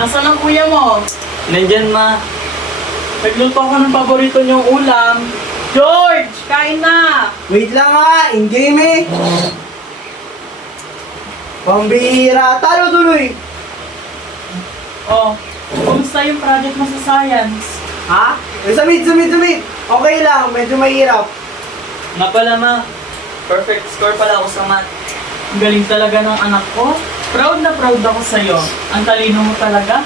Nasaan ang kuya mo? Nandyan, ma. Nagluto ako ng paborito niyong ulam. George! Kain na! Wait lang nga, in-game eh. Pambihira, talo tuloy. Oh, kumusta yung project mo sa science? Ha? Submit. Okay lang, medyo mahirap. Nga pala, ma. Perfect score pala ako sa math. Ang galing talaga ng anak ko. Proud na proud ako sa'yo. Ang talino mo talaga.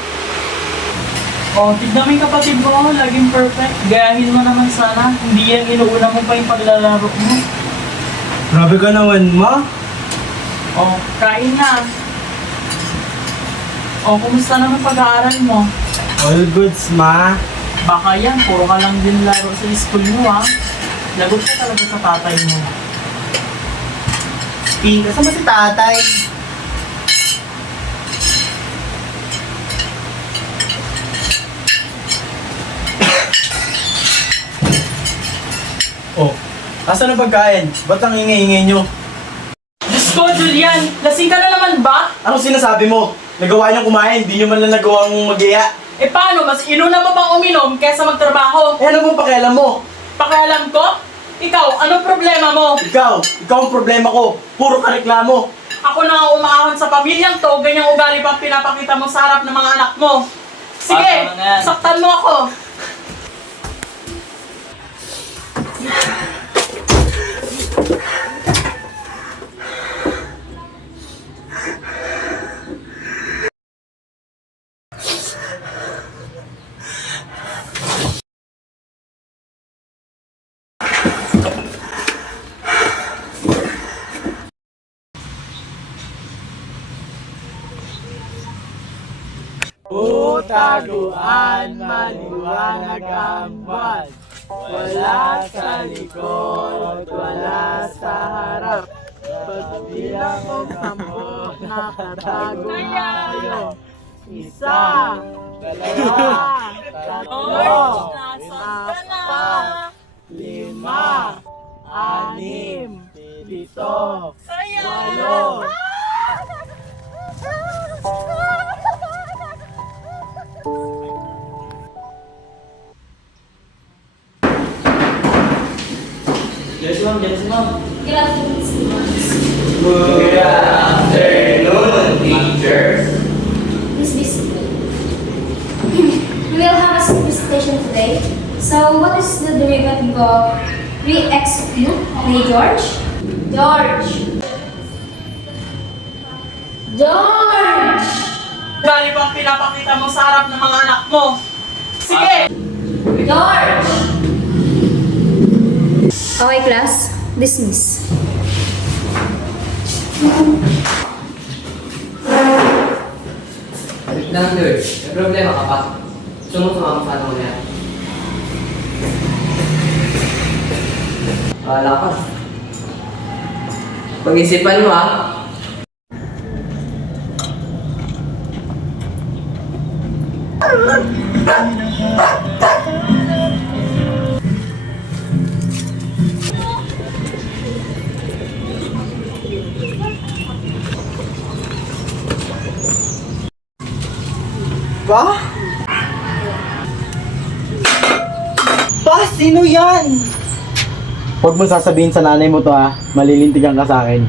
Oh, tignan mo yung kapatid mo, laging perfect. Gayahin mo naman sana. Hindi yan inuuna mo pa yung paglalaro mo. Grabe ka naman, ma. Oh, kain na. Oh, kumusta naman pag-aaral mo? All goods, ma. Baka yan, puro ka lang din laro sa school mo ha. Lagot ka talaga sa tatay mo. Kasama si tatay. Oh, asan ang pagkain? Ba't ang ingay-ingay nyo? Diyos ko, Julian! Lasing ka na naman ba? Anong sinasabi mo? Nagawa nyo kumain, di nyo man lang nagawang mag-iya. Eh paano, mas inuna mo bang uminom kaysa magtrabaho? Eh ano mong pakialam mo? Pakialam ko? Ikaw, anong problema mo? Ikaw ang problema ko. Puro ka reklamo. Ako na nga umaahon sa pamilyang to, ganyang ugali pa ang pinapakita mo sa harap ng mga anak mo. Sige, Tama na yan. saktan mo ako. Taguan, maliwanag ang buwan. Wala sa likod, wala sa harap. Pagbilang ko sampo, nakatago tayo. Isa, dalawa, tatlo, apat, lima, anim, pito, walo. Yes, ma'am. Good afternoon, students. Good afternoon, teachers. Please be seated. We will have a presentation today. So, what is the derivative of 3x cubed? Hey, George? George! George! Ugali pa ang pinapakita mo sa harap ng mga anak mo. Sige! George! Okay, class. Dismiss. Wait lang, George. May problema ka pa. Sumusumama sa ano niya. Wala ka. Pag-isipan mo, ha? Ba? Ba, sino yan? Huwag mo sasabihin sa nanay mo to ha. Malilintigan ka sa akin.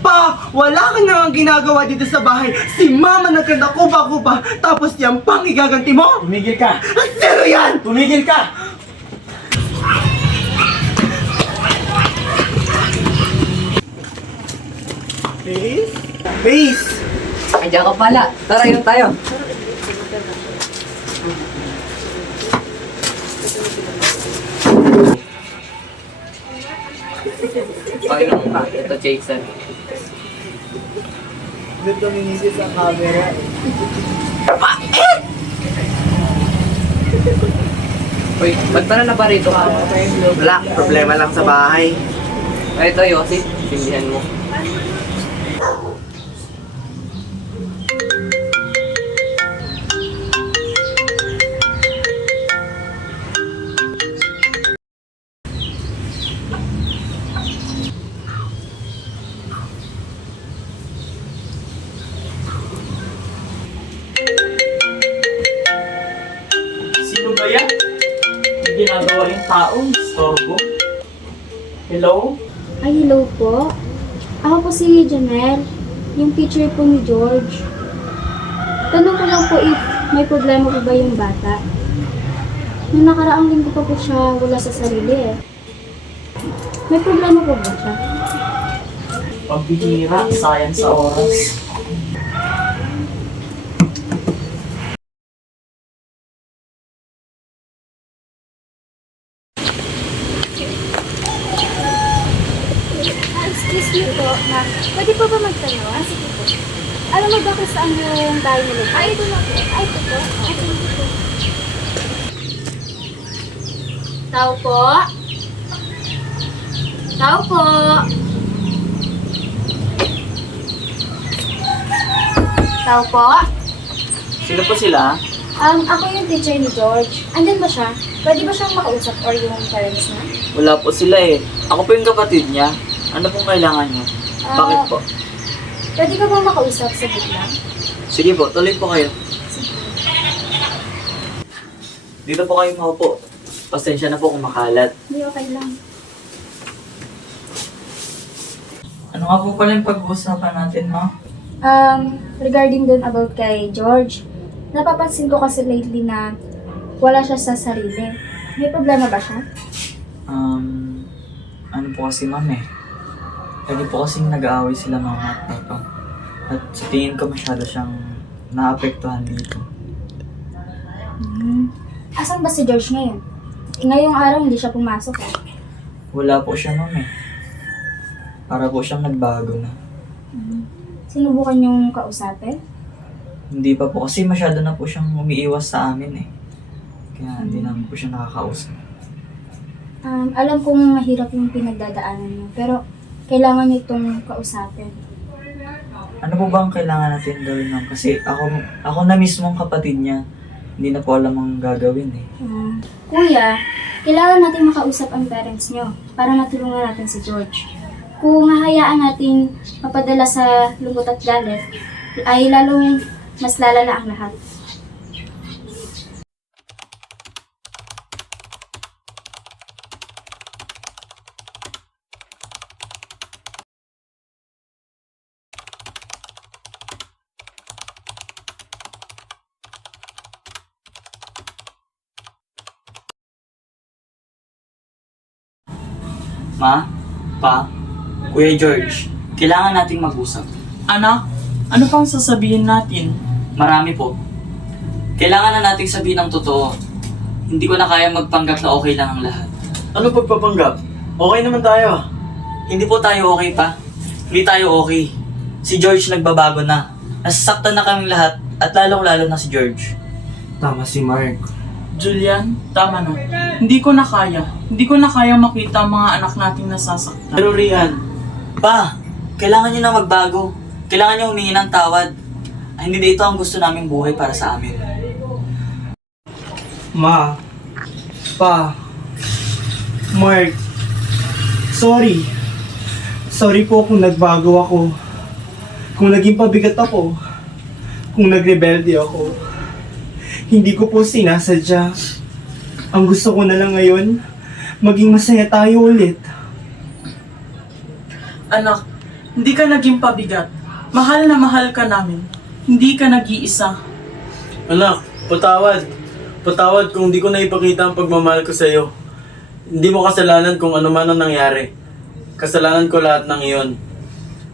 Pa, wala ka na ang ginagawa dito sa bahay. Si mama nagkanakuba-kuba, tapos yan pang igaganti mo? Tumigil ka! Sino yan? Tumigil ka! Face? Face! Andiyan ka pala. Tara, yun tayo. Painom ka. Ito, Jason. Dito minisip sa camera. Uy, ba't pa na naparito ka? Wala, problema lang sa bahay. Ay, ito, Yossi. Sindihan mo. gawaing tao, storbo. Hello? Ay, hello po. Ako po si Janelle, yung teacher po ni George. Tanong ko lang po if may problema po ba yung bata. Nung nakaraang linggo pa po siya wala sa sarili eh. May problema po ba siya? Pambihira, sayang sa oras. Excuse me po, ma'am. Pwede po ba magtanong? Sige po. Alam mo ba kung saan yung tayo nila? Ay, ito na po. Ay, ito po. Ay, ito po. Tao po. Tao po. Tao po. Sino po sila? Ako yung teacher ni George. Andyan ba siya? Pwede ba siyang makausap or yung parents niya? Wala po sila eh. Ako po yung kapatid niya. Ano pong kailangan niyo? Bakit po? Pwede ka ba makausap sa bigla? Sige po, tuloy po kayo. Dito po kayo maupo. Pasensya na po kung makalat. Hindi, okay lang. Ano nga po pala yung pag-uusapan natin, ma? Regarding dun about kay George, napapansin ko kasi lately na wala siya sa sarili. May problema ba siya? Ano po kasi, ma'am eh. Lagi po kasing nag-aaway sila mama at papa. At sa tingin ko masyado siyang naapektuhan dito. Asan ba si George ngayon? Ngayong araw hindi siya pumasok eh. Wala po siya, ma'am eh. Para po siyang nagbago na. Sinubukan niyong kausapin? Hindi pa po kasi masyado na po siyang umiiwas sa amin eh. Kaya hindi namin po siya nakakausap. Alam kong mahirap yung pinagdadaanan niyo, pero kailangan niyo itong kausapin. Ano po ba ang kailangan natin gawin, ma'am? Kasi ako na mismong kapatid niya, hindi na po alam ang gagawin eh. Kuya, kailangan natin makausap ang parents niyo para matulungan natin si George. Kung hahayaan natin mapadala sa lungkot at galit, ay lalong mas lalala ang lahat. Ma? Pa? Kuya George, kailangan nating mag-usap. Anak, ano pang sasabihin natin? Marami po. Kailangan na nating sabihin ang totoo. Hindi ko na kaya magpanggap na okay lang ang lahat. Ano pagpapanggap? Okay naman tayo. Hindi po tayo okay pa. Hindi tayo okay. Si George nagbabago na. Nasasaktan na kaming lahat at lalong-lalo na si George. Tama si Mark. Julian, tama na. Hindi ko na kaya. Hindi ko na kaya makita ang mga anak nating nasasaktan. Pero Rian, pa, kailangan niyo na magbago. Kailangan niyo humingi ng tawad. Ay, hindi dito ang gusto naming buhay para sa amin. Ma, Pa, Mark, sorry. Sorry po kung nagbago ako. Kung naging pabigat ako. Kung nagrebelde ako. Hindi ko po sinasadya. Ang gusto ko na lang ngayon, maging masaya tayo ulit. Anak, hindi ka naging pabigat. Mahal na mahal ka namin. Hindi ka nag-iisa. Anak, patawad. Patawad kung di ko na ipakita ang pagmamahal ko sa'yo. Hindi mo kasalanan kung ano man ang nangyari. Kasalanan ko lahat ng iyon.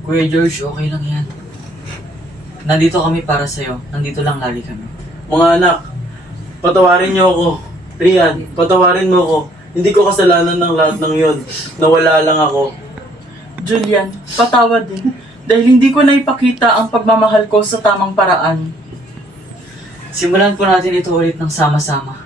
Kuya George, okay lang yan. Nandito kami para sa'yo. Nandito lang lagi kami. Mga anak, patawarin niyo ako. Rian, patawarin mo ako. Hindi ko kasalanan ng lahat ng iyon. Nawala lang ako. Julian, patawad din. Dahil hindi ko na ipakita ang pagmamahal ko sa tamang paraan. Simulan po natin ito ulit ng sama-sama.